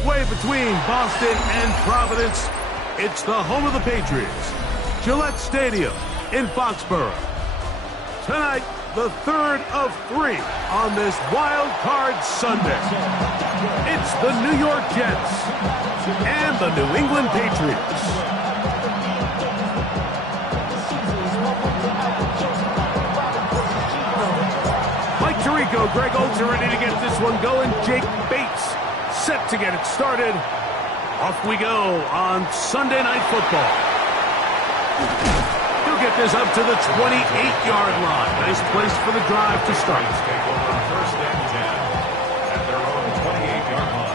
Halfway between Boston and Providence, it's the home of the Patriots, Gillette Stadium in Foxborough. Tonight, the third of 3 on this Wild Card Sunday. It's the New York Jets and the New England Patriots. Mike Tirico, Greg Olsen ready to get this one going. Jake Bates set to get it started. Off we go on Sunday Night Football. He'll get this up to the 28-yard line. Nice place for the drive to start. Take over first and 10 at their own 28-yard line.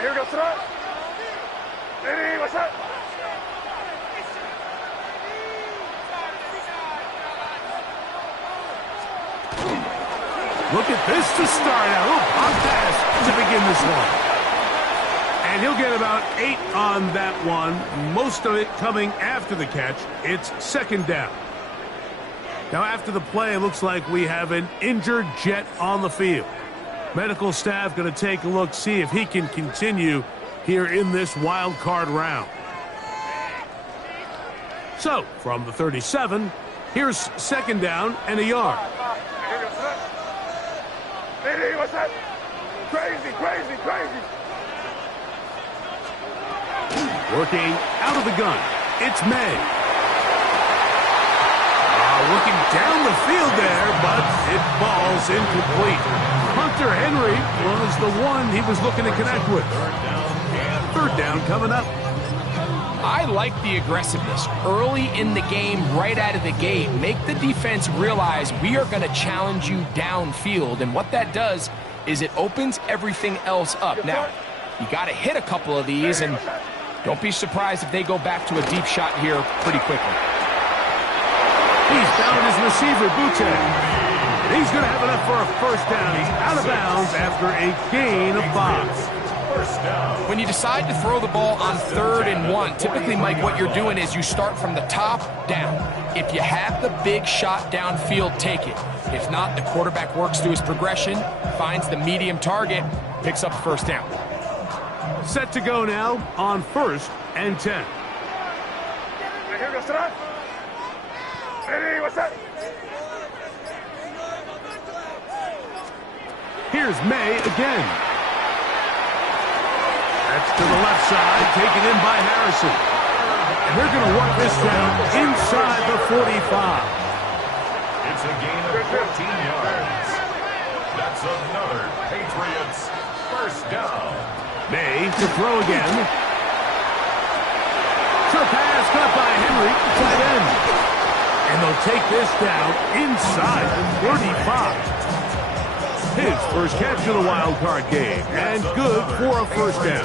Here we go, throw. Ready, what's up? Look at this to start out. Oh, pop pass to begin this one. And he'll get about 8 on that one. Most of it coming after the catch. It's second down. Now after the play, it looks like we have an injured Jet on the field. Medical staff going to take a look, see if he can continue here in this wild card round. So, from the 37, here's second down and a yard. Hey, what's that? Crazy, crazy, crazy. Working out of the gun, it's May. Looking down the field there, but it falls incomplete. Hunter Henry was the one he was looking to connect with. Third down coming up. I like the aggressiveness early in the game, right out of the gate. Make the defense realize we are going to challenge you downfield, and what that does is it opens everything else up. Now, you got to hit a couple of these, and don't be surprised if they go back to a deep shot here pretty quickly. He's found his receiver, Butte. He's going to have enough for a first down. He's out of bounds after a gain of 5. When you decide to throw the ball on 3rd and 1, typically, Mike, what you're doing is you start from the top down. If you have the big shot downfield, take it. If not, the quarterback works through his progression, finds the medium target, picks up the first down. Set to go now on 1st and 10. Here goes tonight. Ready, what's that? Here's May again. That's to the left side, taken in by Harrison. And they're going to work this down inside the 45. It's a gain of 14 yards. That's another Patriots first down. May to throw again. Short pass caught by Henry, tight end. And they'll take this down inside the 35. His first catch of the wild card game, and good for a first down.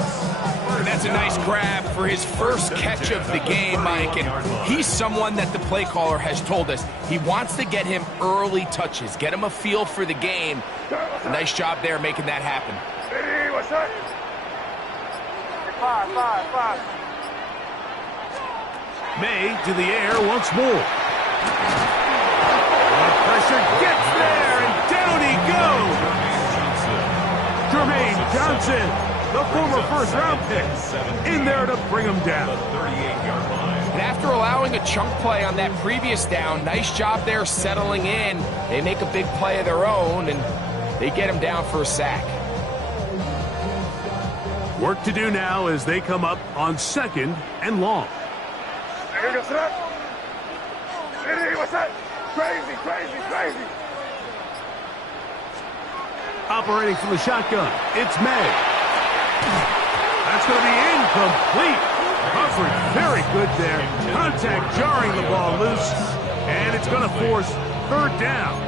And that's a nice grab for his first catch of the game, Mike. And he's someone that the play caller has told us he wants to get him early touches, get him a feel for the game. A nice job there making that happen. Ready, what's that? 5. May to the air once more. Pressure gets there, and down he goes. Jermaine Johnson, the former first-round pick, in there to bring him down. And after allowing a chunk play on that previous down, nice job there settling in. They make a big play of their own, and they get him down for a sack. Work to do now as they come up on 2nd and long. Here goes tonight. Ready, what's that? Crazy, crazy, crazy. Operating from the shotgun, it's May. That's going to be incomplete. Coverage very good there. Contact jarring the ball loose, and it's going to force 3rd down.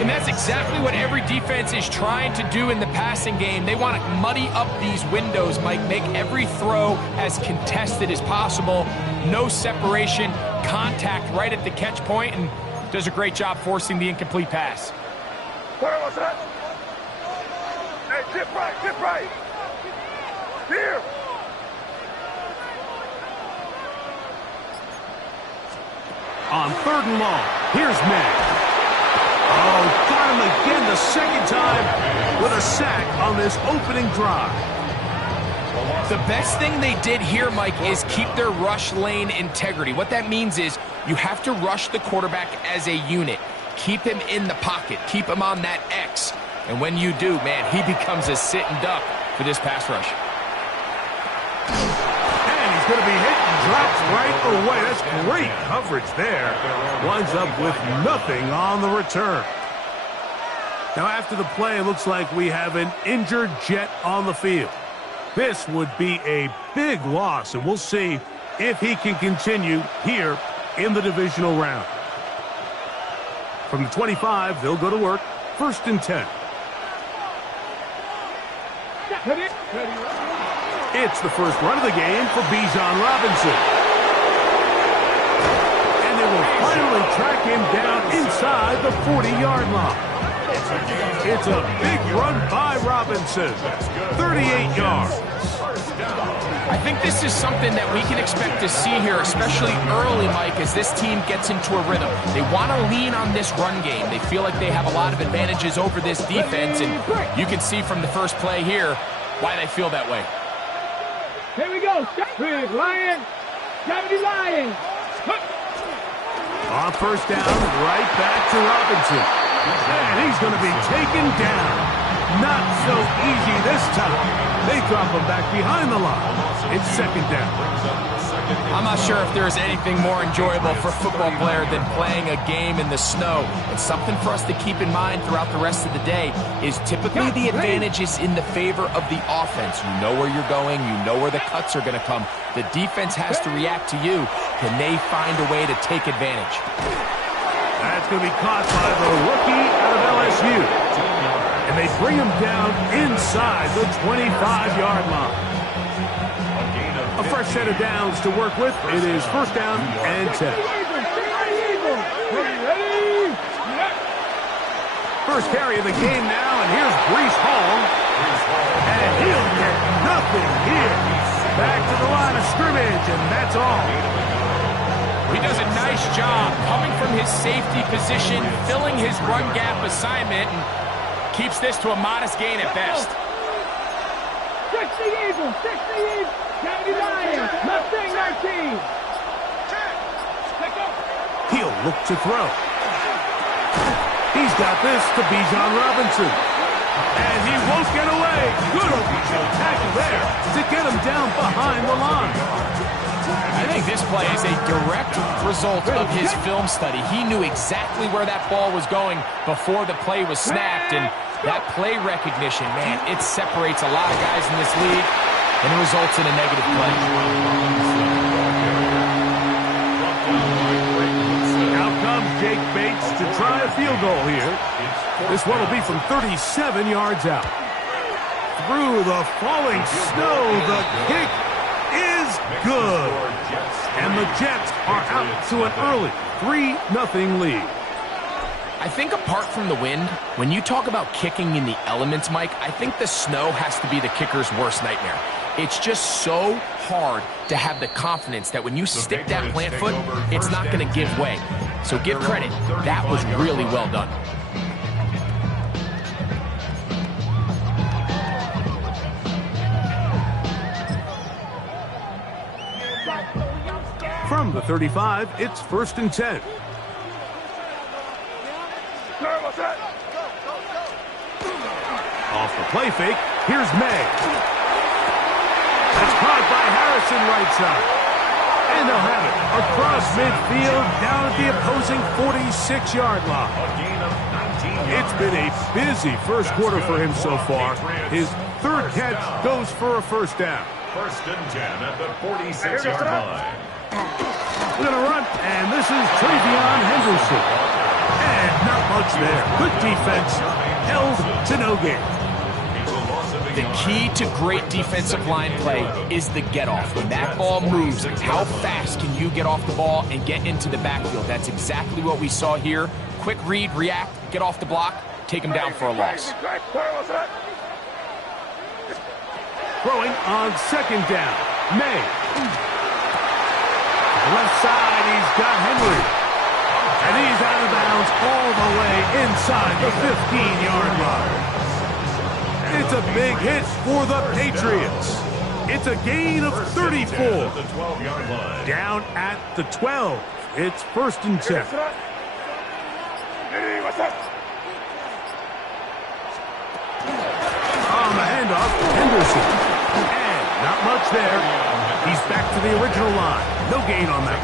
And that's exactly what every defense is trying to do in the passing game. They want to muddy up these windows, Mike, make every throw as contested as possible. No separation, contact right at the catch point, and does a great job forcing the incomplete pass. Where was that? Hey, get right, get right. Here. On 3rd and long, here's May. Oh, got him again the second time with a sack on this opening drive. The best thing they did here, Mike, is keep their rush lane integrity. What that means is you have to rush the quarterback as a unit. Keep him in the pocket. Keep him on that X. And when you do, man, he becomes a sitting duck for this pass rush. And he's going to be hit and drops right away. That's great coverage there. Winds up with nothing on the return. Now, after the play, it looks like we have an injured Jet on the field. This would be a big loss, and we'll see if he can continue here in the divisional round. From the 25, they'll go to work. 1st and 10. It's the first run of the game for Bijan Robinson. And they will finally track him down inside the 40-yard line. It's a big run by Robinson. 38 yards. I think this is something that we can expect to see here, especially early, Mike, as this team gets into a rhythm. They want to lean on this run game. They feel like they have a lot of advantages over this defense, and you can see from the first play here why they feel that way. Here we go. Big Lion. Gravity Lion. On 1st down, right back to Robinson. And he's going to be taken down. Not so easy this time. They drop him back behind the line. It's 2nd down. I'm not sure if there's anything more enjoyable for a football player than playing a game in the snow. And something for us to keep in mind throughout the rest of the day is typically the advantage is in the favor of the offense. You know where you're going. You know where the cuts are going to come. The defense has to react to you. Can they find a way to take advantage? That's going to be caught by the rookie out of LSU. And they bring him down inside the 25-yard line. A fresh set of downs to work with. It is 1st down and 10. First carry of the game now, and here's Breece Hall. And he'll get nothing here. Back to the line of scrimmage, and that's all. He does a nice job coming from his safety position, filling his run gap assignment, and keeps this to a modest gain at best. 60 Eagles, 60 Eagles, 70 Lions, Mustang 19. He'll look to throw. He's got this to Bijan Robinson. And he won't get away. Good tackle there to get him down behind the line. I think this play is a direct result of his film study. He knew exactly where that ball was going before the play was snapped, and that play recognition, man, it separates a lot of guys in this league, and it results in a negative play. Out comes Jake Bates to try a field goal here. This one will be from 37 yards out. Through the falling snow, the kick is good. And the Jets are out to an early 3-0 lead. I think apart from the wind, when you talk about kicking in the elements, Mike, I think the snow has to be the kicker's worst nightmare. It's just so hard to have the confidence that when you stick that plant foot, it's not going to give way. So give credit. That was really well done. From the 35, it's 1st and 10. Off the play fake, here's May. That's caught by Harrison right side. And they'll have it across midfield down at the opposing 46-yard line. It's been a busy first quarter for him so far. His 3rd catch goes for a 1st down. 1st and 10 at the 46-yard line. We're going to run, and this is Travion Henderson. And not much there. Good defense, held to no gain. The key to great defensive line play is the get-off. When that ball moves, how fast can you get off the ball and get into the backfield? That's exactly what we saw here. Quick read, react, get off the block. take him down for a loss. Throwing on second down. May. Left side, he's got Henry. And he's out of bounds all the way inside the 15-yard line. It's a big hit for the Patriots. It's a gain of 34. Down at the 12. It's 1st and 10. On the handoff, Henderson. And not much there. He's back to the original line. No gain on that.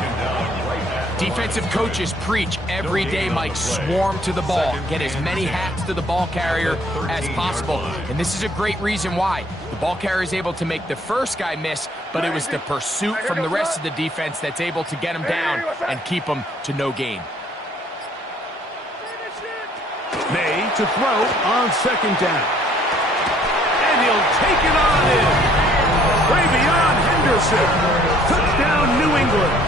Defensive coaches preach every day, Mike, swarm to the ball. Get as many hats to the ball carrier as possible. And this is a great reason why. The ball carrier is able to make the first guy miss, but it was the pursuit from the rest of the defense that's able to get him down and keep him to no gain. May to throw on second down. And he'll take it on in. Way beyond Henderson. Touchdown, New England.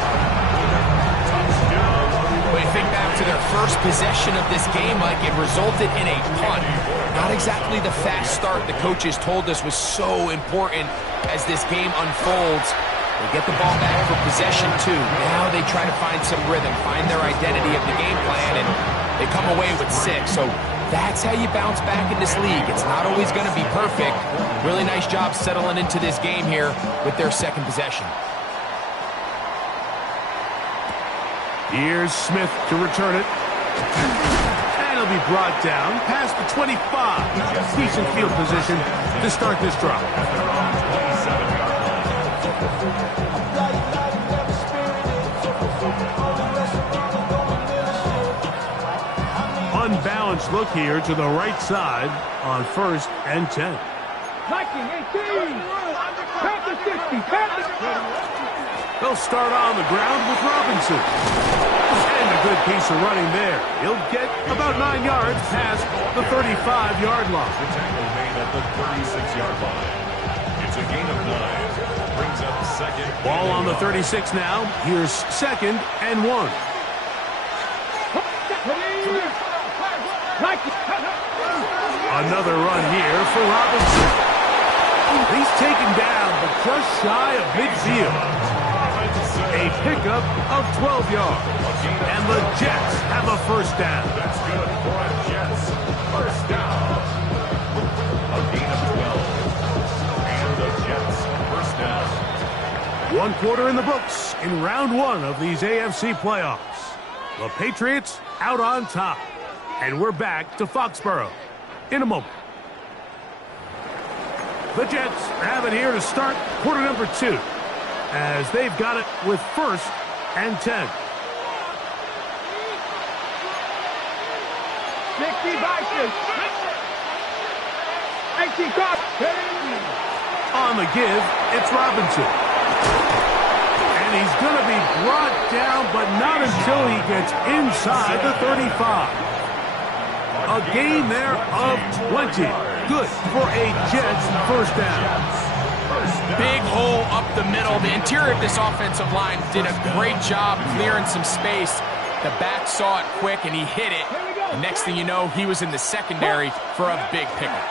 When you think back to their first possession of this game, Mike, it resulted in a punt. Not exactly the fast start the coaches told us was so important as this game unfolds. They get the ball back for possession two. Now they try to find some rhythm, find their identity of the game plan, and they come away with 6. So that's how you bounce back in this league. It's not always going to be perfect. Really nice job settling into this game here with their second possession. Here's Smith to return it. And he'll be brought down past the 25. Decent field position to start this drive. Unbalanced look here to the right side on 1st and 10. Hiking 18. Pass the 60. They'll start on the ground with Robinson. And a good piece of running there. He'll get about 9 yards past the 35-yard line. The tackle made at the 36-yard line. It's a gain of 9. Brings up second. Ball on the 36 now. Here's 2nd and 1. Another run here for Robinson. He's taken down, but just shy of midfield. A pickup of 12 yards. And the Jets have a first down. That's good for our Jets. First down. A gain of 12. And the Jets first down. 1 quarter in the books in round 1 of these AFC playoffs. The Patriots out on top. And we're back to Foxborough in a moment. The Jets have it here to start quarter number 2. As they've got it with 1st and 10. 60 Vikings. 18 Cops. On the give, it's Robinson. And he's going to be brought down, but not until he gets inside the 35. A gain there of 20. Good for a Jets first down. Big hole up the middle. The interior of this offensive line did a great job clearing some space. The back saw it quick, and he hit it. The next thing you know, he was in the secondary for a big pickup.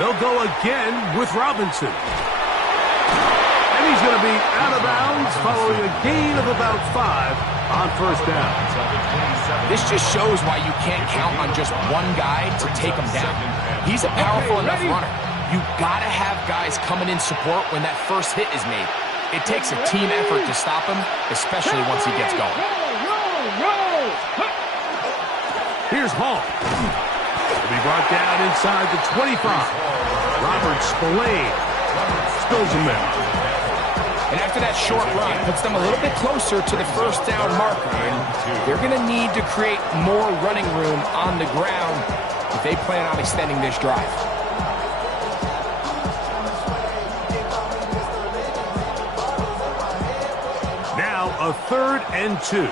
They'll go again with Robinson. And he's going to be out of bounds following a gain of about 5 on first down. This just shows why you can't count on just one guy to take him down. He's a powerful enough runner. You got to have guys coming in support when that first hit is made. It takes a team effort to stop him, especially once he gets going. Here's Hall. He'll be brought down inside the 25. Robert Spillane spills him there. And after that short run, puts them a little bit closer to the first down marker. And they're going to need to create more running room on the ground if they plan on extending this drive. Now a 3rd and 2.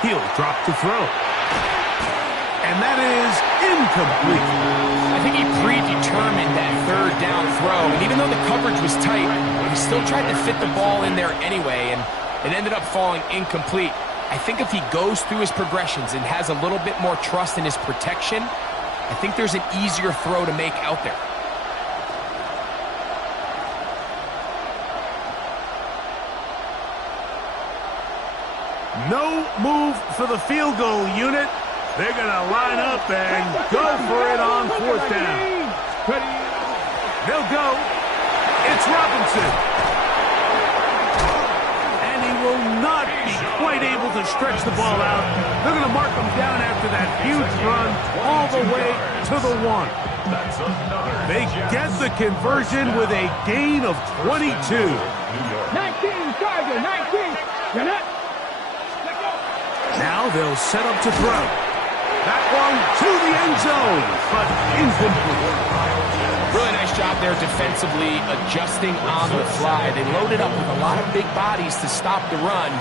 He'll drop to throw. And that is incomplete. I think he predetermined that 3rd down throw. And even though the coverage was tight, he still tried to fit the ball in there anyway. And it ended up falling incomplete. I think if he goes through his progressions and has a little bit more trust in his protection, I think there's an easier throw to make out there. No move for the field goal unit. They're going to line up and go for it on fourth down. They'll go. It's Robinson. And he will not be quite able to stretch the ball out. They're going to mark him down after that huge run all the way to the 1. They get the conversion with a gain of 22. 19, Tiger, 19. You're not. Now they'll set up to throw. That one to the end zone, but incomplete. Really nice job there defensively, adjusting on the fly. They loaded up with a lot of big bodies to stop the run.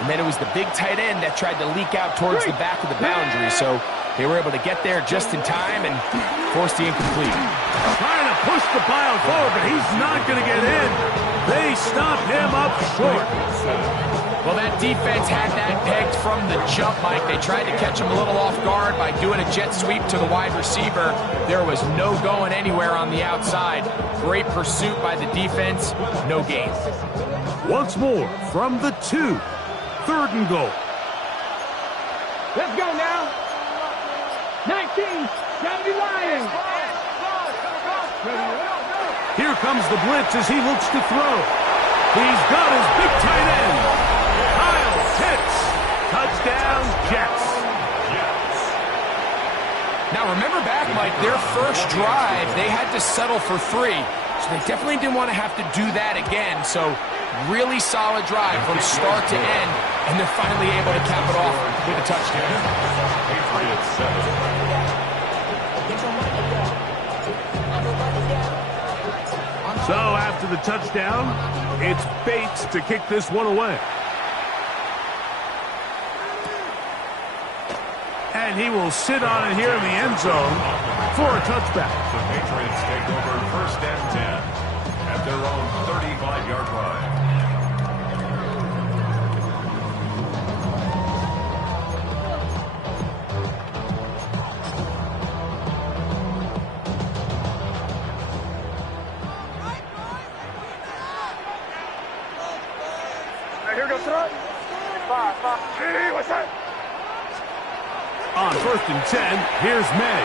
And then it was the big tight end that tried to leak out towards the back of the boundary. So they were able to get there just in time and force the incomplete. Trying to push the pile forward, but he's not going to get in. They stopped him up short. Well, that defense had that pegged from the jump, Mike. They tried to catch him a little off guard by doing a jet sweep to the wide receiver. There was no going anywhere on the outside. Great pursuit by the defense. No gain. Once more from the 2. 3rd and goal. Let's go now. 19, gotta be lying. Here comes the blitz as he looks to throw. He's got his big tight end. Touchdown, Jets. Now, remember back, Mike, their first drive, they had to settle for 3. So they definitely didn't want to have to do that again. So really solid drive from start to end, and they're finally able to cap it off with a touchdown. So after the touchdown, it's Bates to kick this one away. And he will sit on it here in the end zone for a touchback. The Patriots take over 1st and 10 at their own 35-yard line. Here goes Trot. 5. Hey, what's that? On 1st and 10, here's May.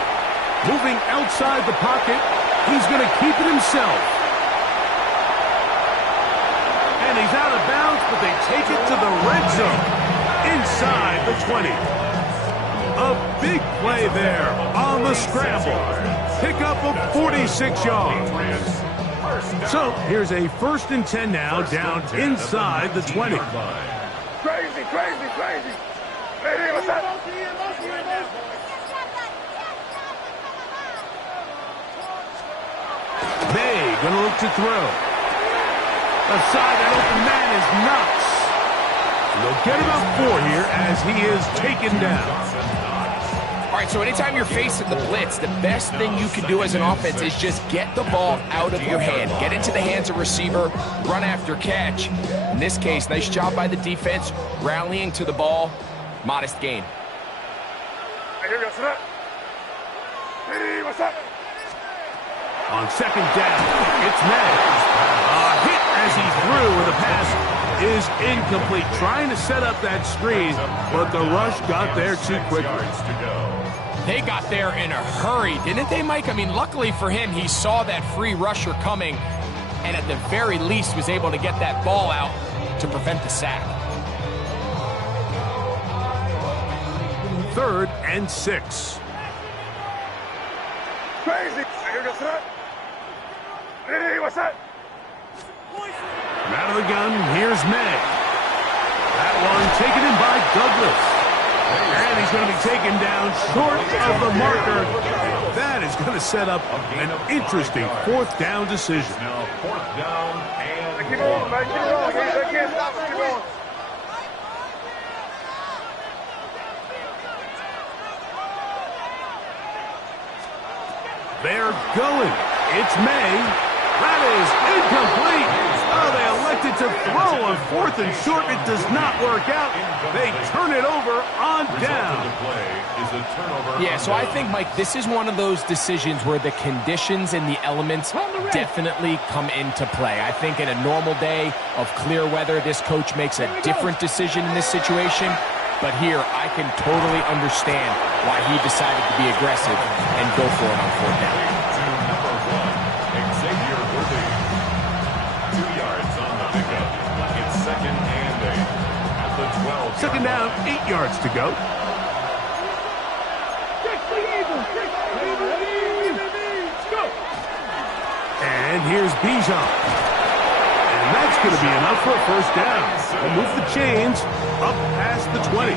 Moving outside the pocket, he's going to keep it himself. And he's out of bounds, but they take it to the red zone. Inside the 20. A big play there on the scramble. Pick up of 46 yards. So here's a 1st and 10 now, down inside the 20. Crazy. Hey, what's that? May gonna look to throw. Aside that open man is Knox. They'll get about 4 here as he is taken down. All right, so anytime you're facing the blitz, the best thing you can do as an offense is just get the ball out of your hand. Get into the hands of receiver, run after catch. In this case, nice job by the defense, rallying to the ball. Modest gain. Here goes Trot. Hey, what's that? On 2nd down, it's May. A hit as he threw, and the pass is incomplete. Trying to set up that screen, but the rush got there too quickly. They got there in a hurry, didn't they, Mike? I mean, luckily for him, he saw that free rusher coming, and at the very least was able to get that ball out to prevent the sack. 3rd and 6. Crazy. Here goes Trot. Hey, what's that? Out of the gun, here's May. That one taken in by Douglas. And he's going to be taken down short of the marker. That is going to set up an interesting 4th down decision. Now 4th down and Keep rolling, man. Keep rolling. They can't stop us. Keep rolling. They're going. It's May. That is incomplete. Oh, they elect expected to throw on 4th and short. It does not work out. They turn it over on down. Yeah, so I think, Mike, this is one of those decisions where the conditions and the elements definitely come into play. I think in a normal day of clear weather, this coach makes a different decision in this situation. But here, I can totally understand why he decided to be aggressive and go for it on 4th down. Second down, 8 yards to go. And here's Bijan. And that's going to be enough for a first down. We'll move the chains up past the 20.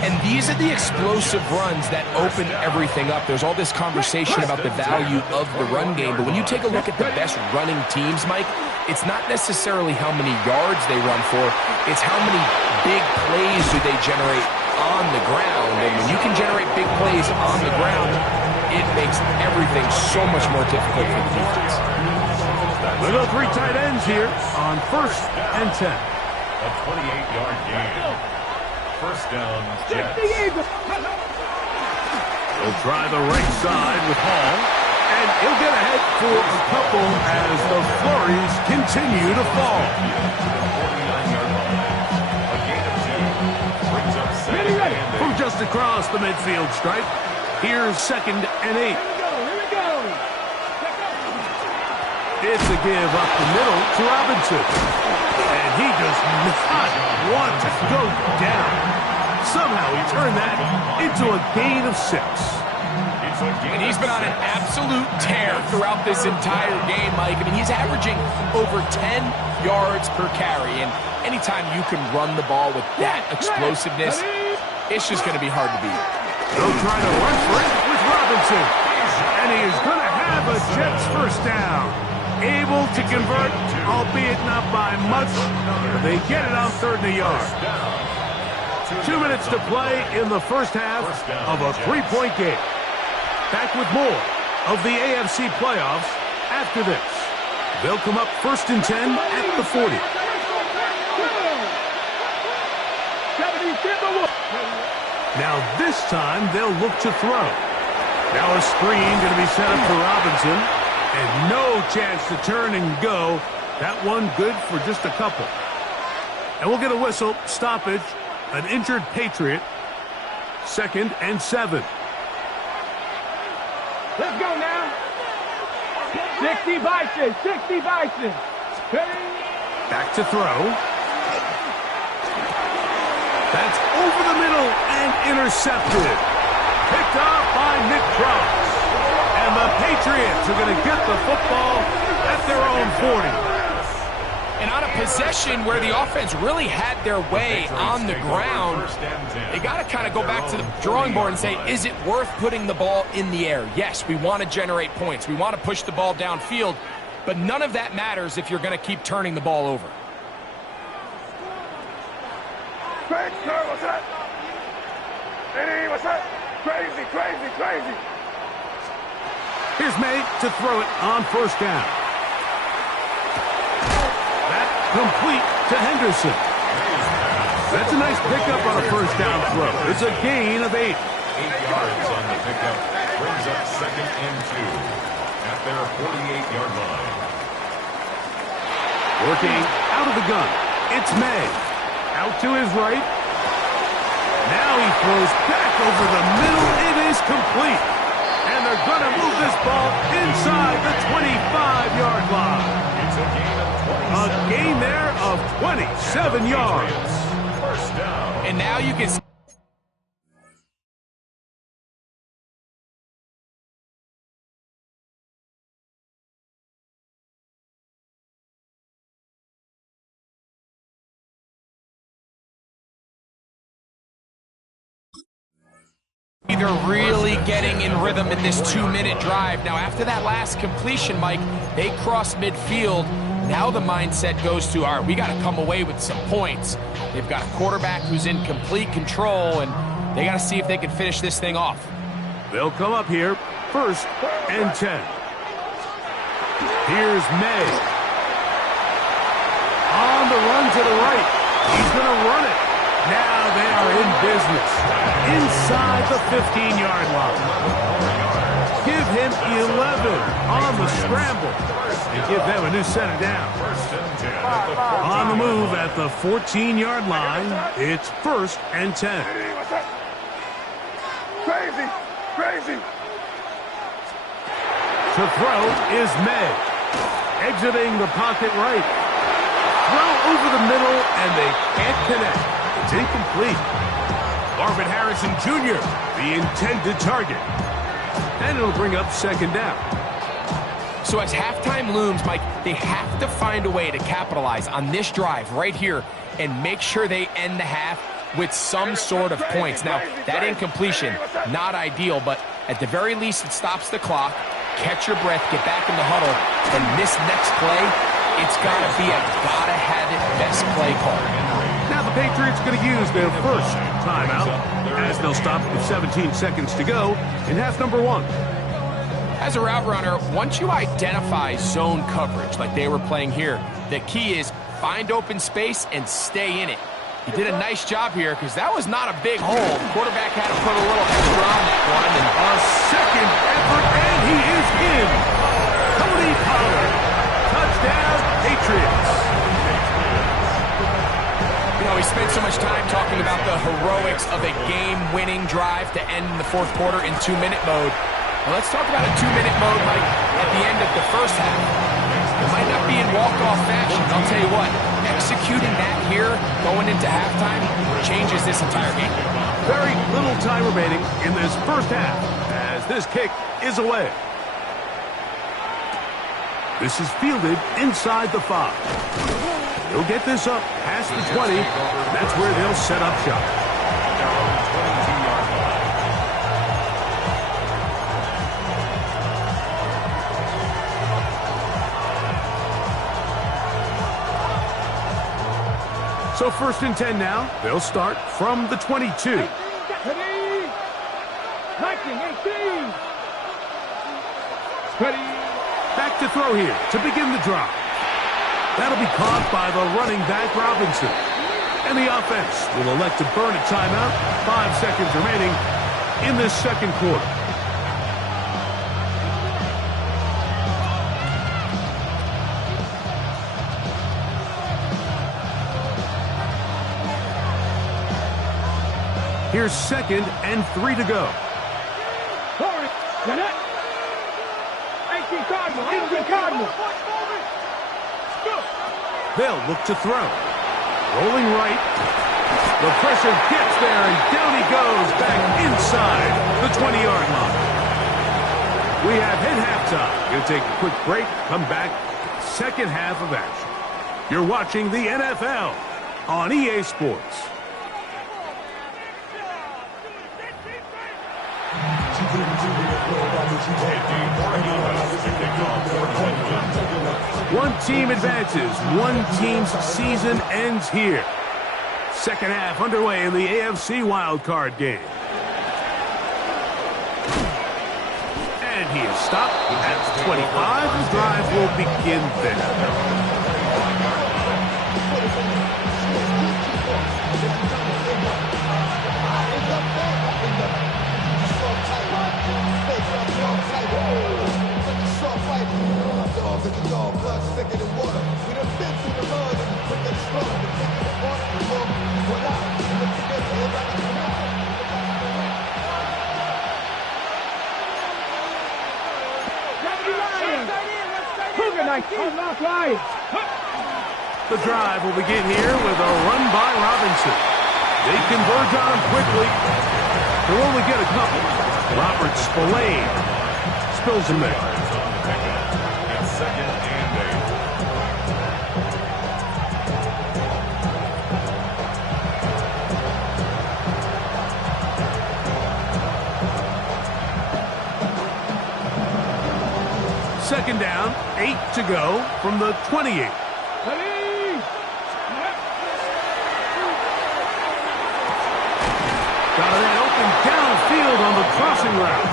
And these are the explosive runs that open everything up. There's all this conversation about the value of the run game, but when you take a look at the best running teams, Mike, it's not necessarily how many yards they run for, it's how many big plays do they generate on the ground. And when you can generate big plays on the ground, it makes everything so much more difficult for the defense. We'll go 3 tight ends here on 1st and 10. A 28-yard gain. First down, Jets. He'll try the right side with Hall, and he'll get ahead for a couple as the flurries continue to fall. From just across the midfield stripe, here's 2nd and 8. It's a give up the middle to Robinson. And he does not want to go down. Somehow he turned that into a gain of 6. And he's been on an absolute tear throughout this entire game, Mike. I mean, he's averaging over 10 yards per carry. And anytime you can run the ball with that explosiveness, it's just going to be hard to beat. They'll try to run for it with Robinson. And he is going to have a Jets first down. Able to convert, albeit not by much. They get it on 3rd and a yard. 2 minutes to play in the first half of a 3-point game. Back with more of the AFC playoffs after this. They'll come up 1st and 10 at the 40. Now this time they'll look to throw. Now a screen going to be set up for Robinson. And no chance to turn and go. That one good for just a couple. And we'll get a whistle, stoppage, an injured Patriot. 2nd and 7. Let's go now. 60 Bison, 60 Bison. Back to throw. That's over the middle and intercepted. Picked off by Nick Cross. And the Patriots are going to get the football at their own 40. And on a possession where the offense really had their way on the ground, they got to kind of go back to the drawing board and say, is it worth putting the ball in the air? Yes, we want to generate points. We want to push the ball downfield, but none of that matters if you're going to keep turning the ball over. What's that? Eddie, what's that? Crazy, crazy, crazy. Here's May to throw it on 1st down. That complete to Henderson. That's a nice pickup on a 1st down throw. It's a gain of 8. 8 yards on the pickup. Brings up 2nd and 2 at their 48-yard line. Working out of the gun. It's May. Out to his right. Now he throws back over the middle. It is complete. And they're going to move this ball inside the 25-yard line. It's a gain of 27. A gain there of 27 yards. First down. And now you can see they're really getting in rhythm in this 2-minute drive. Now, after that last completion, Mike, they cross midfield. Now the mindset goes to, all right, we got to come away with some points. They've got a quarterback who's in complete control, and they got to see if they can finish this thing off. They'll come up here, 1st and 10. Here's May. on the run to the right. He's going to run it. Now they are in business. Inside the 15-yard line. Give him 11 on the scramble. And give them a new center down. On the move at the 14-yard line, it's 1st and 10. Crazy, crazy. To throw is May. Exiting the pocket right. Throw over the middle, and they can't connect. It's incomplete. Marvin Harrison Jr., the intended target. And it'll bring up 2nd down. So as halftime looms, Mike, they have to find a way to capitalize on this drive right here and make sure they end the half with some sort of points. Now, that incompletion, not ideal, but at the very least, it stops the clock. Catch your breath, get back in the huddle, and this next play, it's got to be a gotta-have-it best play call. Now the Patriots going to use their first timeout as they'll stop with 17 seconds to go in half number 1. As a route runner, once you identify zone coverage like they were playing here, the key is find open space and stay in it. He did a nice job here because that was not a big hole. Quarterback had to put a little extra on that one. And a second effort, and he is in. Tony Pollard. Touchdown, Patriots. You know, we spent so much time talking about the heroics of a game-winning drive to end the 4th quarter in 2-minute mode. Well, let's talk about a 2-minute mode, Mike, at the end of the first half. It might not be in walk-off fashion. I'll tell you what, executing that here, going into halftime, changes this entire game. Very little time remaining in this first half as this kick is away. This is fielded inside the 5. He'll get this up past the 20. That's where they'll set up shop. So 1st and 10 now. They'll start from the 22. Back to throw here to begin the drive. That'll be caught by the running back Robinson. And the offense will elect to burn a timeout. 5 seconds remaining in this 2nd quarter. Here's 2nd and 3 to go. They'll look to throw. Rolling right. The pressure gets there, and down he goes back inside the 20-yard line. We have hit halftime. Going to take a quick break. Come back. 2nd half of action. You're watching the NFL on EA Sports. One team advances. One team's season ends here. 2nd half underway in the AFC wildcard game. And he is stopped at 25. The drive will begin there. The drive will begin here with a run by Robinson. They converge on him quickly. They'll only get a couple. Robert Spillane spills him there. It's 2nd and 8. 2nd down, 8 to go from the 28. Got that open downfield on the crossing route.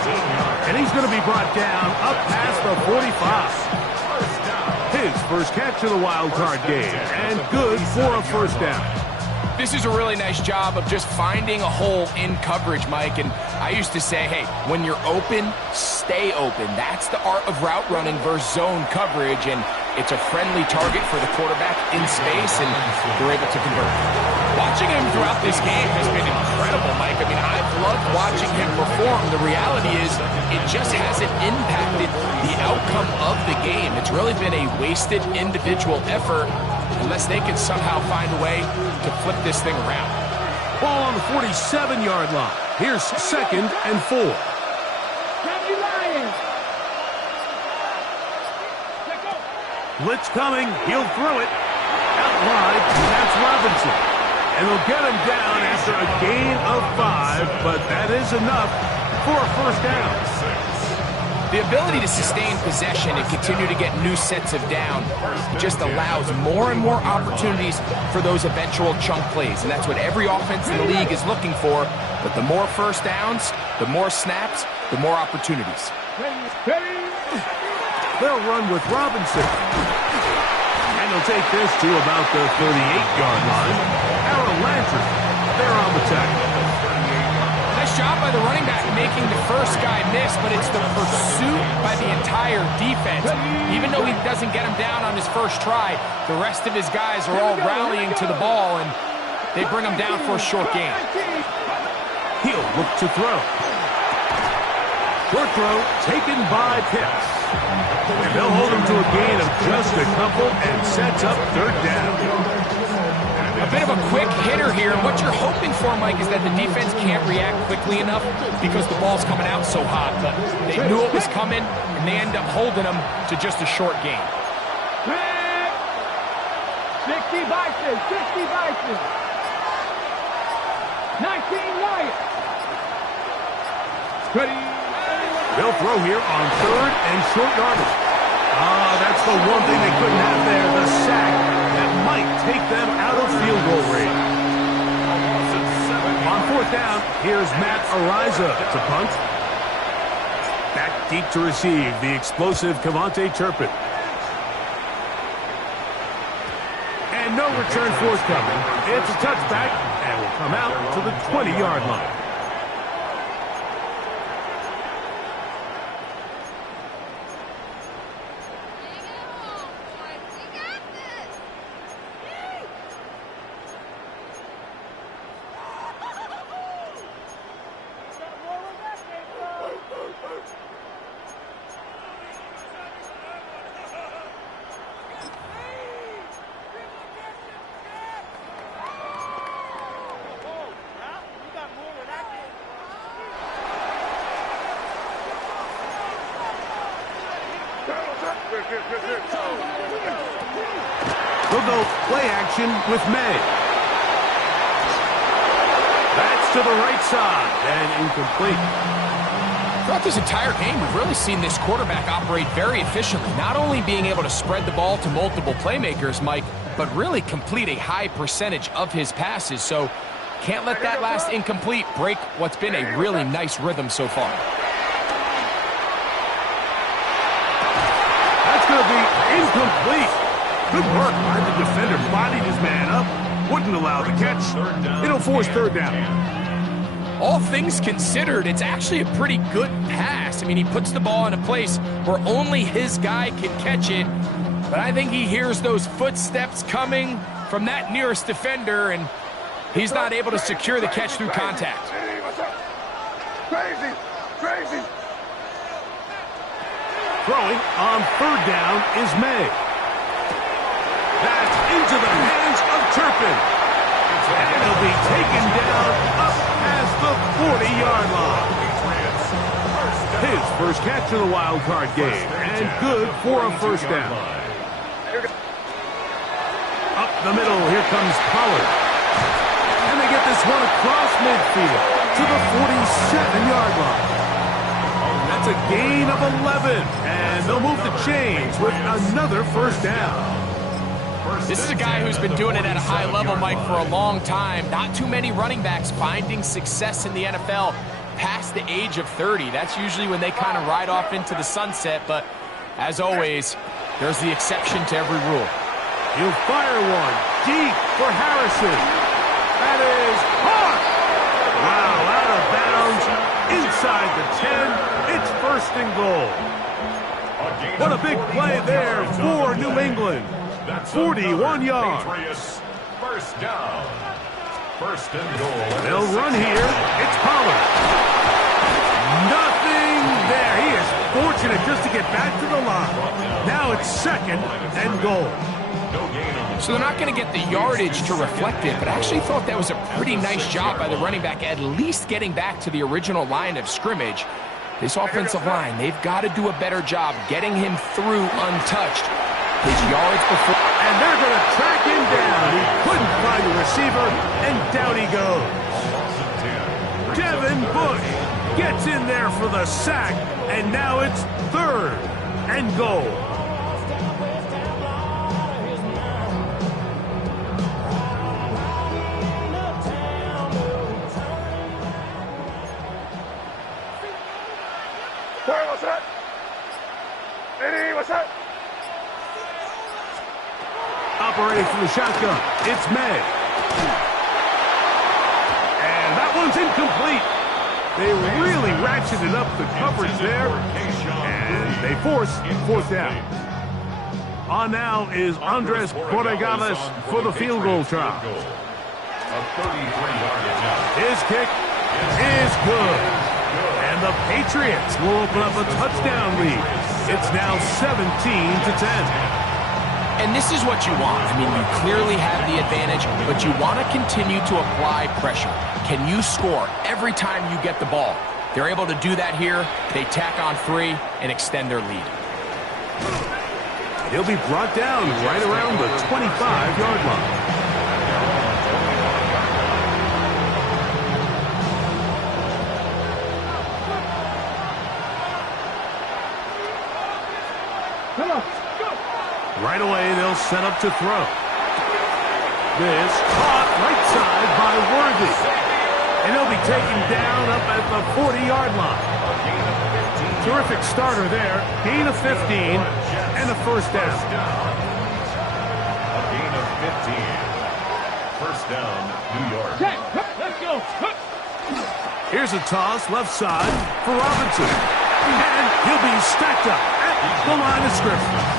And he's going to be brought down up past the 45. His first catch of the wild card game, and good for a first down. This is a really nice job of just finding a hole in coverage, Mike. And I used to say, hey, when you're open, stay open. That's the art of route running versus zone coverage. And it's a friendly target for the quarterback in space, and they're able to convert. Watching him throughout this game has been incredible, Mike. I mean, I've loved watching him perform. The reality is it just hasn't impacted the outcome of the game. It's really been a wasted individual effort unless they can somehow find a way to flip this thing around. Ball on the 47-yard line. Here's 2nd and 4. Blitz coming. He'll throw it. Out wide. That's Robinson. And they'll get him down after a gain of 5, but that is enough for a first down. The ability to sustain possession and continue to get new sets of down just allows more and more opportunities for those eventual chunk plays. And that's what every offense in the league is looking for. But the more first downs, the more snaps, the more opportunities. They'll run with Robinson. And they'll take this to about the 38-yard line. Aaron Landry, they're on the tackle. Nice job by the running back making the first guy miss, but it's the pursuit by the entire defense. Even though he doesn't get him down on his first try, the rest of his guys are all rallying to the ball, and they bring him down for a short gain. He'll look to throw. Short throw taken by Pitts. And they'll hold him to a gain of just a couple and sets up 3rd down. A bit of a quick hitter here. What you're hoping for, Mike, is that the defense can't react quickly enough because the ball's coming out so hot. But they knew it was coming, and they end up holding them to just a short gain. 60 Bison, 60 Bison. 19 Lions. They'll throw here on 3rd and short yardage. That's the one thing they couldn't have there, the sack that might take them out of field goal range. On 4th down, here's Matt Ariza to punt. Back deep to receive the explosive Kevontae Turpin. And no return forthcoming. It's a touchback and will come out to the 20-yard line. They'll go play action with May. That's to the right side and incomplete. Throughout this entire game, we've really seen this quarterback operate very efficiently, not only being able to spread the ball to multiple playmakers, Mike, but really complete a high percentage of his passes. So can't let that last incomplete break what's been a really nice rhythm so far. That's going to be incomplete. Good work by the defender. Bodied his man up. Wouldn't allow the catch. It'll force 3rd down. All things considered, it's actually a pretty good pass. I mean, he puts the ball in a place where only his guy can catch it. But I think he hears those footsteps coming from that nearest defender, and he's not able to secure the catch through contact. Crazy! Crazy! Throwing on 3rd down is May. That's into the hands of Turpin. And he'll be taken down up past the 40-yard line. His first catch of the wild card game, and good for a first down. Up the middle, here comes Pollard. And they get this one across midfield to the 47-yard line. That's a gain of 11, and they'll move the chains with another first down. This is a guy who's been doing it at a high level, Mike, for a long time. Not too many running backs finding success in the NFL past the age of 30. That's usually when they kind of ride off into the sunset, but as always, There's the exception to every rule. He'll fire one deep for Harrison. That is caught. Wow, out of bounds, inside the 10. It's first and goal. What a big play there for New England. 41 yards. First down. First and goal. They'll run here. It's Pollard. Nothing there. He is fortunate just to get back to the line. Now it's second and goal. So they're not going to get the yardage to reflect it, but I actually thought that was a pretty nice job by the running back, at least getting back to the original line of scrimmage. This offensive line, they've got to do a better job getting him through untouched. His yards before. And they're going to track him down. He couldn't find the receiver, and down he goes. Devin Bush gets in there for the sack, and now it's third and goal. Operating from the shotgun, it's May. And that one's incomplete. They really ratcheted up the coverage there, and they force fourth down. On now is Andres Borregales for the field goal try. His kick is good. And the Patriots will open up a touchdown lead. It's now 17-10. And this is what you want. I mean, you clearly have the advantage, but you want to continue to apply pressure. Can you score every time you get the ball? They're able to do that here. They tack on 3 and extend their lead. He'll be brought down right around the 25-yard line. Right away, they'll set up to throw. This caught right side by Worthy. And he'll be taken down up at the 40-yard line. Terrific starter there. Gain of 15 and a first down. A gain of 15. First down, New York. Let's go. Here's a toss left side for Robinson. And he'll be stacked up at the line of scrimmage.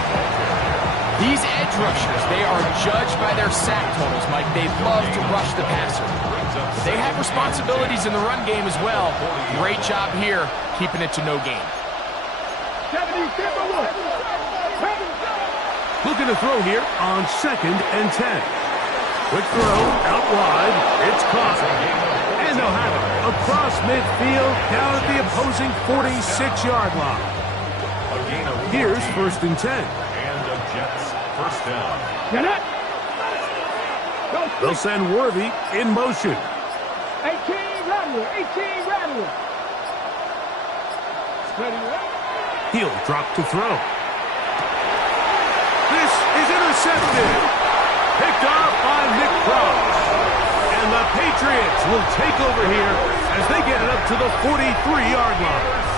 These edge rushers, they are judged by their sack totals, Mike. They love to rush the passer. They have responsibilities in the run game as well. Great job here, keeping it to no gain. Looking to throw here on second and 10. Quick throw out wide. It's caught. And they'll have it across midfield down at the opposing 46-yard line. Here's first and 10. Jets, first down. Get it. They'll send Worthy in motion. 18 Rattler. He'll drop to throw. This is intercepted. Picked off by Nick Cross. And the Patriots will take over here as they get it up to the 43-yard line.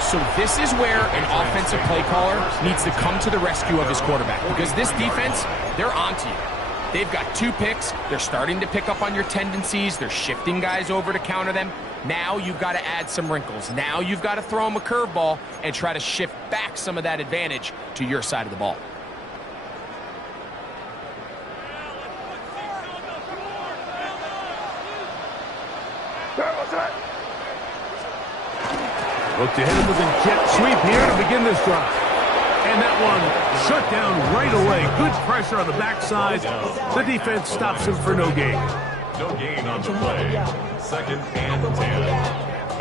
So this is where an offensive play caller needs to come to the rescue of his quarterback, because this defense, they're onto you. They've got 2 picks. They're starting to pick up on your tendencies. They're shifting guys over to counter them. Now you've got to add some wrinkles. Now you've got to throw them a curveball and try to shift back some of that advantage to your side of the ball. Look to hit him with a jet sweep here to begin this drive. And that one shut down right away. Good pressure on the backside. The defense stops him for no gain. No gain on the play. Second and 10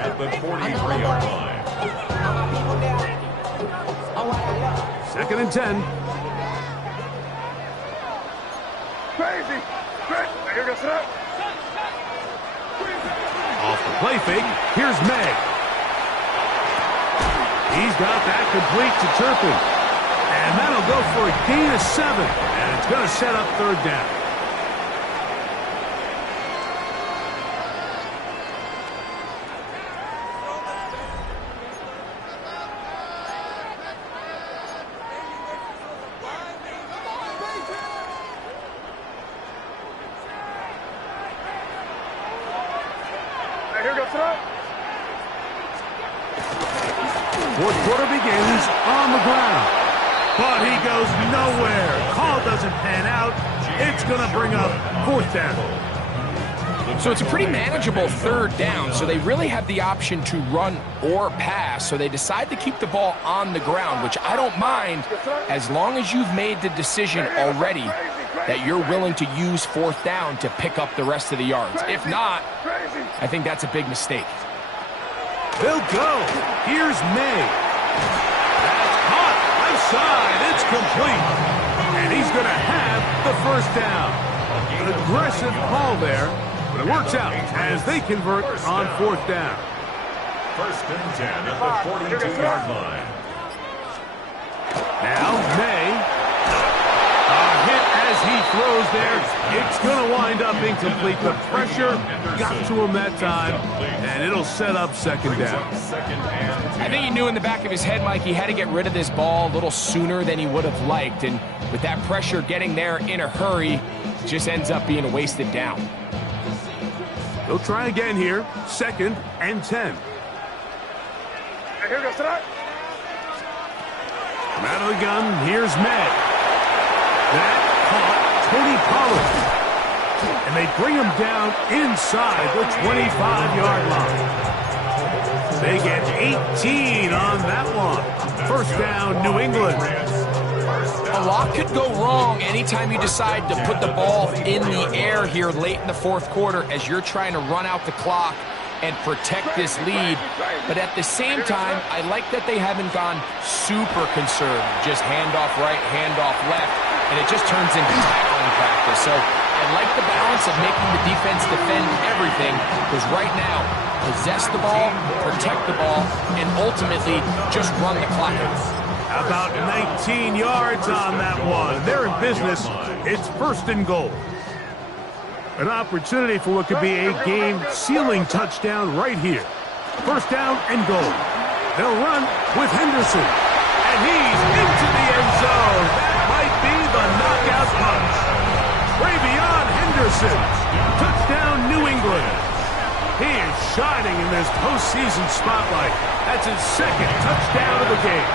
at the 43-yard line. Second and 10. Crazy. Off the play fake, here's May. He's got that complete to Turpin. And that'll go for a gain of 7. And it's going to set up third down. Fourth quarter begins on the ground. But he goes nowhere. Call doesn't pan out. It's going to bring up fourth down. So it's a pretty manageable third down, so they really have the option to run or pass, so they decide to keep the ball on the ground, which I don't mind as long as you've made the decision already that you're willing to use fourth down to pick up the rest of the yards. If not, I think that's a big mistake. They'll go. Here's May. That's caught. Left side. It's complete. And he's going to have the first down. An aggressive call there, but it works out as they convert on fourth down. First and 10 at the 42-yard line. Now May. A hit as he throws there. It's going to wind up incomplete. The pressure got to him that time, and it'll set up second down. I think he knew in the back of his head, Mike, he had to get rid of this ball a little sooner than he would have liked, and with that pressure getting there in a hurry, it just ends up being a wasted down. He'll try again here. Second and 10. Come out of the gun. Here's May. That caught Tony Pollard. And they bring him down inside the 25-yard line. They get 18 on that one. First down, New England. A lot could go wrong anytime you decide to put the ball in the air here late in the fourth quarter as you're trying to run out the clock and protect this lead. But at the same time, I like that they haven't gone super conservative. Just handoff right, handoff left, and it just turns into tackling practice. So I like the balance of making the defense defend everything, because right now, possess the ball, protect the ball, and ultimately just run the clock out. About 19 yards on that one. They're in business. It's first and goal. An opportunity for what could be a game-sealing touchdown right here. First down and goal. They'll run with Henderson. And he's into the end zone. That might be the knockout punch. Ravion Henderson. Touchdown, New England. He is shining in this postseason spotlight. That's his second touchdown of the game.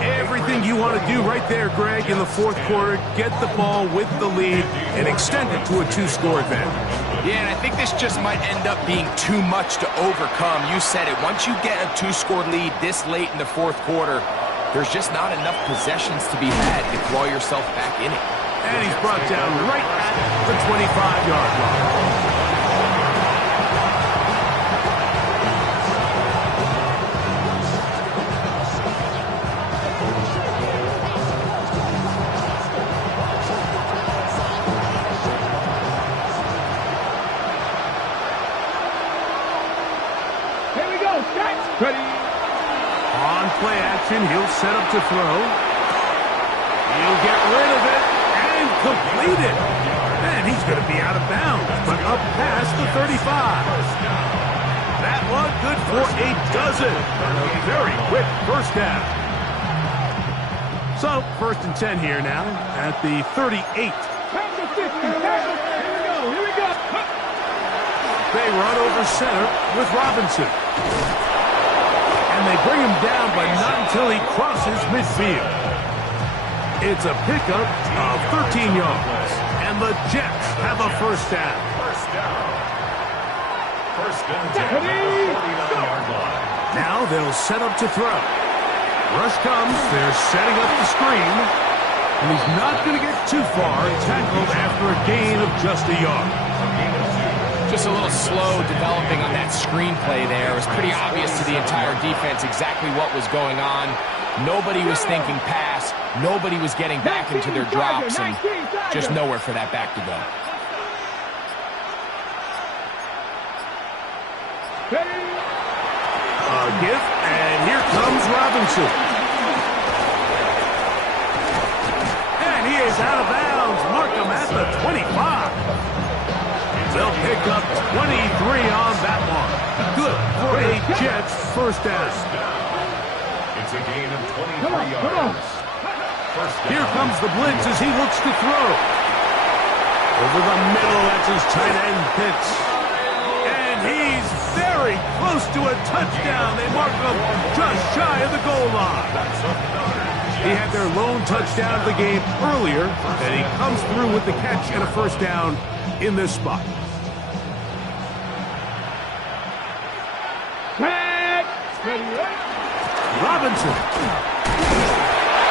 Everything you want to do right there, Greg, in the fourth quarter, get the ball with the lead and extend it to a two-score advantage. Yeah, and I think this just might end up being too much to overcome. You said it. Once you get a two-score lead this late in the fourth quarter, there's just not enough possessions to be had to claw yourself back in it. And he's brought down right at the 25-yard line. Ready. On play action, he'll set up to throw. He'll get rid of it and complete it. And he's going to be out of bounds, but up past the 35. That one good for a dozen. And a very quick first down. So, first and 10 here now at the 38. Here we go. They run over center with Robinson. And they bring him down, but not until he crosses midfield. It's a pickup of 13 yards. And the Jets have a first down. First and 10 at the 49-yard line. Now they'll set up to throw. Rush comes. They're setting up the screen. And he's not going to get too far. Tackled after a gain of just a yard. Just a little slow developing on that screenplay there. It was pretty obvious to the entire defense exactly what was going on. Nobody was thinking pass. Nobody was getting back into their drops, and just nowhere for that back to go. A gift, and here comes Robinson. And he is out of bounds. Mark him at the 25. They'll pick up 23 on that one. Good for a Jets first down. It's a gain of 23 yards. Here comes the blitz as he looks to throw. Over the middle, that's his tight end Pitts. close to a touchdown. They mark him just shy of the goal line. He had their lone touchdown of the game earlier, and he comes through with the catch and a first down in this spot. Robinson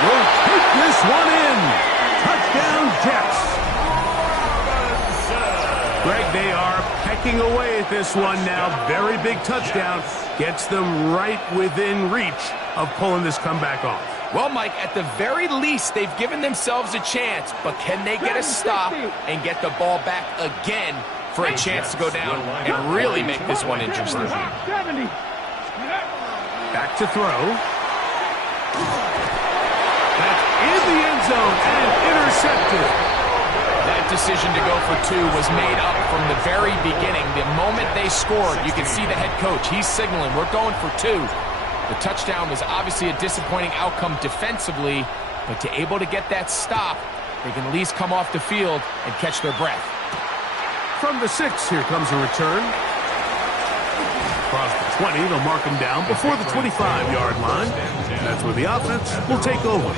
will take this one in. Touchdown, Jets. Greg, they are pecking away at this one now. Very big touchdown. Gets them right within reach of pulling this comeback off. Well, Mike, at the very least, they've given themselves a chance, but can they get a stop and get the ball back again for a chance to go down and really make this one interesting? Back to throw. That's in the end zone and intercepted. That decision to go for two was made up from the very beginning. The moment they scored, you can see the head coach. He's signaling, we're going for two. The touchdown was obviously a disappointing outcome defensively, but to able to get that stop, they can at least come off the field and catch their breath. From the 6, here comes a return. Across the 20, they'll mark him down before the 25-yard line. That's where the offense will take over.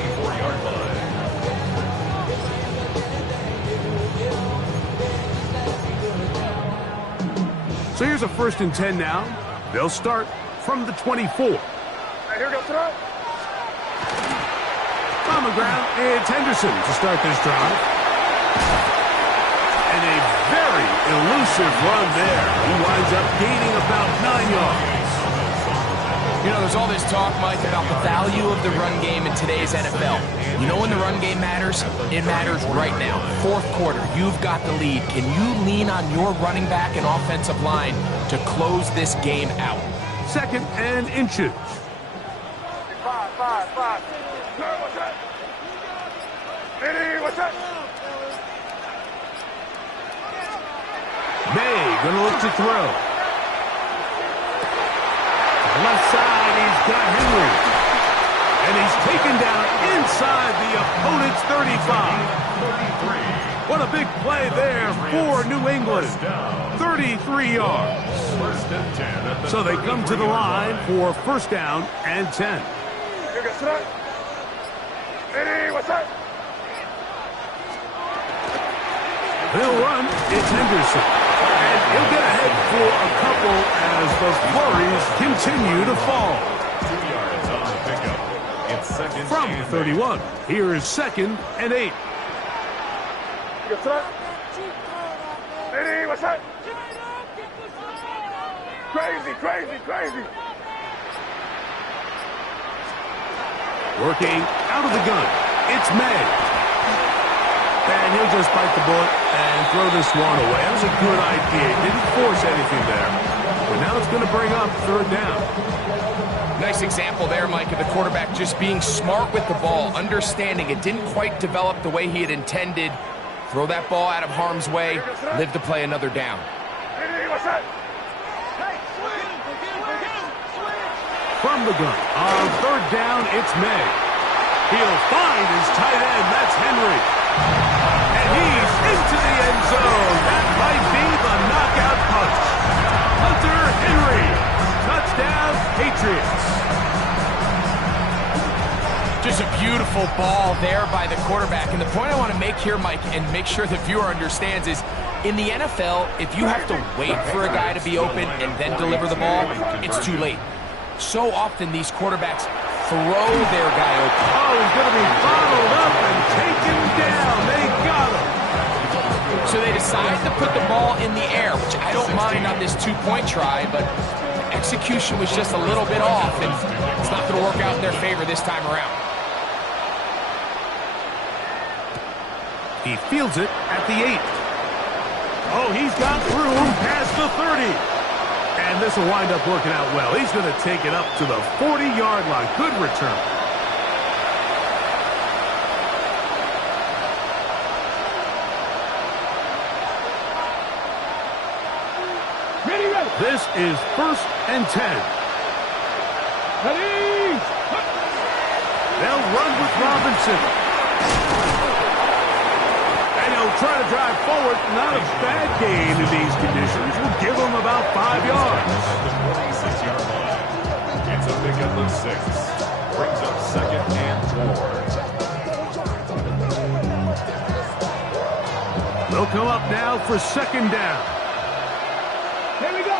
So here's a 1st and 10 now. They'll start from the 24. Here goes throw. On the ground, it's Henderson to start this drive. And a very elusive run there. He winds up gaining about 9 yards. You know, there's all this talk, Mike, about the value of the run game in today's NFL. You know when the run game matters? It matters right now. 4th quarter, you've got the lead. Can you lean on your running back and offensive line to close this game out? 2nd and inches. 5. What's that? What's that? May gonna look to throw. Left side, he's got Henry. And he's taken down inside the opponent's 35. What a big play there for New England. 33 yards. So they come to the line for 1st down and 10. Here goes throw. What's that? He'll run. It's Henderson. And he'll get ahead for a couple as the flurries continue to fall. 2 yards on the pickup. It's 2nd From and 31, here is 2nd and 8. Here goes throw. What's that? Crazy. Working out of the gun. It's May. And he'll just bite the bullet and throw this one away. That was a good idea. Didn't force anything there. But now it's going to bring up 3rd down. Nice example there, Mike, of the quarterback just being smart with the ball, understanding it didn't quite develop the way he had intended. Throw that ball out of harm's way, live to play another down. What's that? From the gun, on 3rd down, it's May. He'll find his tight end, that's Henry. And he's into the end zone. That might be the knockout punch. Hunter Henry, touchdown, Patriots. Just a beautiful ball there by the quarterback. And the point I want to make here, Mike, and make sure the viewer understands is, in the NFL, if you have to wait for a guy to be open and then deliver the ball, it's too late. So often these quarterbacks throw their guy open. Oh, he's going to be bottled up and taken down. They got him. So they decide to put the ball in the air, which I don't mind on this 2-point try, but execution was just a little bit off, and it's not going to work out in their favor this time around. He fields it at the 8. Oh, he's got room past the 30. And this will wind up working out well. He's going to take it up to the 40-yard line. Good return. This is 1st and 10. They'll run with Robinson. And he'll try to drive forward. Not a bad gain in these conditions. Will give him about 5 yards. 6. Brings up 2nd and 4. They'll come up now for 2nd down. Here we go.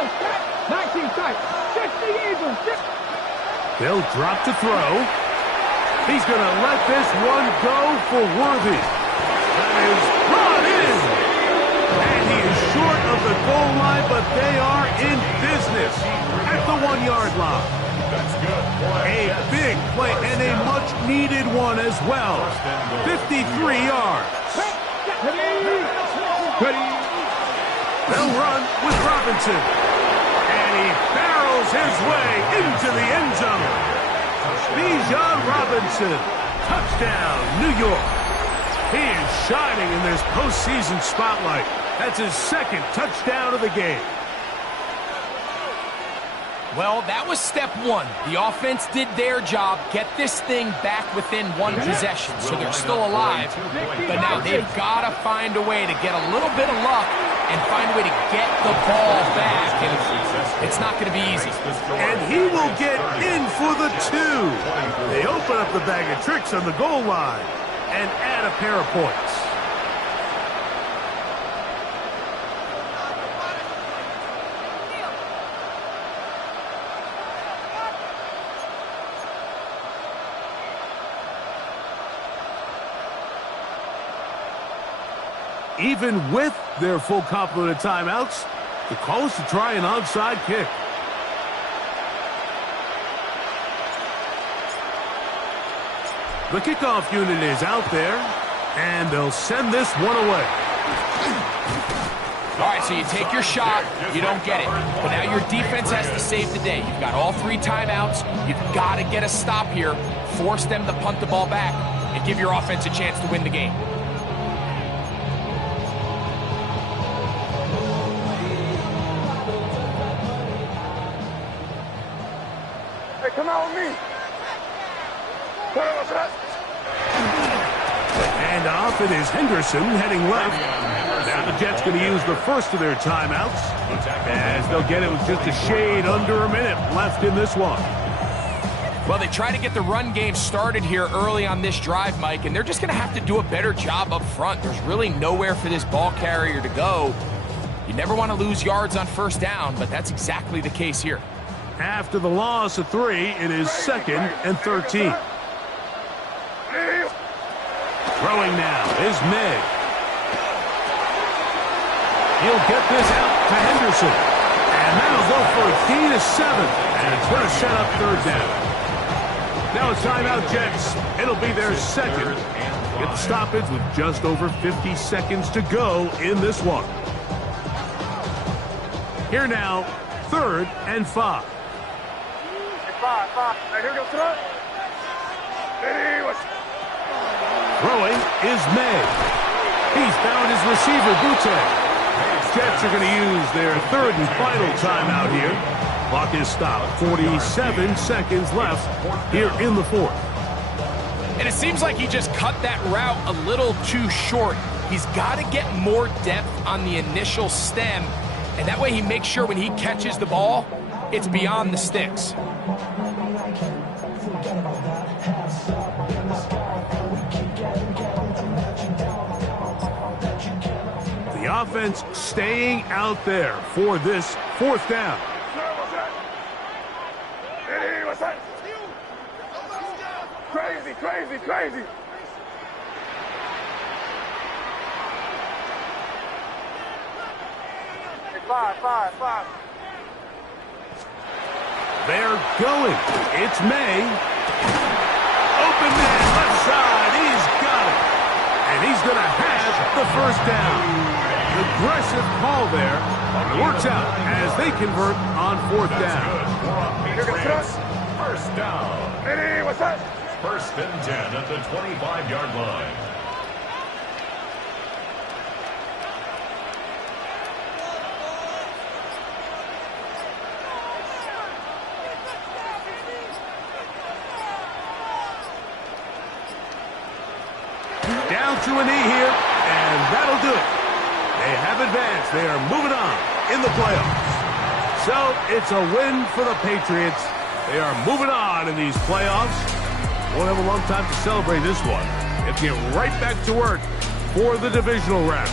19 tight. 60 Eagles. They'll drop to throw. He's going to let this one go for Worthy. That is brought in. And he is short of the goal line, but they are in business at the 1-yard line. That's good. A big play and a much-needed one as well. 53 yards. They'll run with Robinson. And he barrels his way into the end zone. Bijan Robinson. Touchdown, New York. He is shining in this postseason spotlight. That's his 2nd touchdown of the game. Well, that was step 1. The offense did their job, get this thing back within 1 possession, so they're still alive. But now they've got to find a way to get a little bit of luck and find a way to get the ball back. And it's not going to be easy. And he will get in for the 2. They open up the bag of tricks on the goal line and add a pair of points. Even with their full complement of timeouts, the call is to try an onside kick. The kickoff unit is out there, and they'll send this one away. All right, so you take your shot, you don't get it. But now your defense has to save the day. You've got all 3 timeouts. You've got to get a stop here, force them to punt the ball back, and give your offense a chance to win the game. Come out with me. And off it is Henderson heading left. Now the Jets going to use the first of their timeouts, as they'll get it with just a shade under a minute left in this one. Well, they try to get the run game started here early on this drive, Mike, and they're just going to have to do a better job up front. There's really nowhere for this ball carrier to go. You never want to lose yards on 1st down, but that's exactly the case here. After the loss of 3, it is 2nd and 13. Throwing now is May. He'll get this out to Henderson. And that'll go for a gain of 7. And it's going to set up 3rd down. Now it's timeout, Jets. It'll be their 2nd. Get the stoppage with just over 50 seconds to go in this one. Here now, 3rd and 5. 5. Here goes throw. Throwing is May. He's found his receiver, Butte. Jets are going to use their 3rd and final timeout here. Clock is stopped. 47 seconds left here in the 4th. And it seems like he just cut that route a little too short. He's got to get more depth on the initial stem, and that way he makes sure when he catches the ball, it's beyond the sticks. The offense staying out there for this 4th down. Crazy. Five. They're going. It's May. Open man, left side. He's got it. And he's going to have the 1st down. Aggressive call there. Works out as they convert on 4th down. Patriots, 1st down. Hey, what's that? 1st and 10 at the 25-yard line. Down to a knee here, and that'll do it. They have advanced. They are moving on in the playoffs. So it's a win for the Patriots, They are moving on in these playoffs. Won't have a long time to celebrate this one. Let's get right back to work for the divisional round.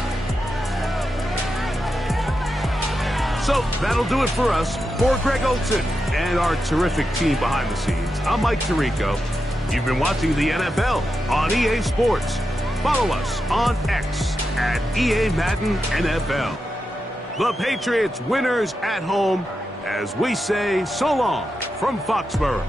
So that'll do it for us. For Greg Olson and our terrific team behind the scenes, I'm Mike Tirico. You've been watching the NFL on EA Sports. Follow us on X at EA Madden NFL. The Patriots winners at home as we say so long from Foxborough.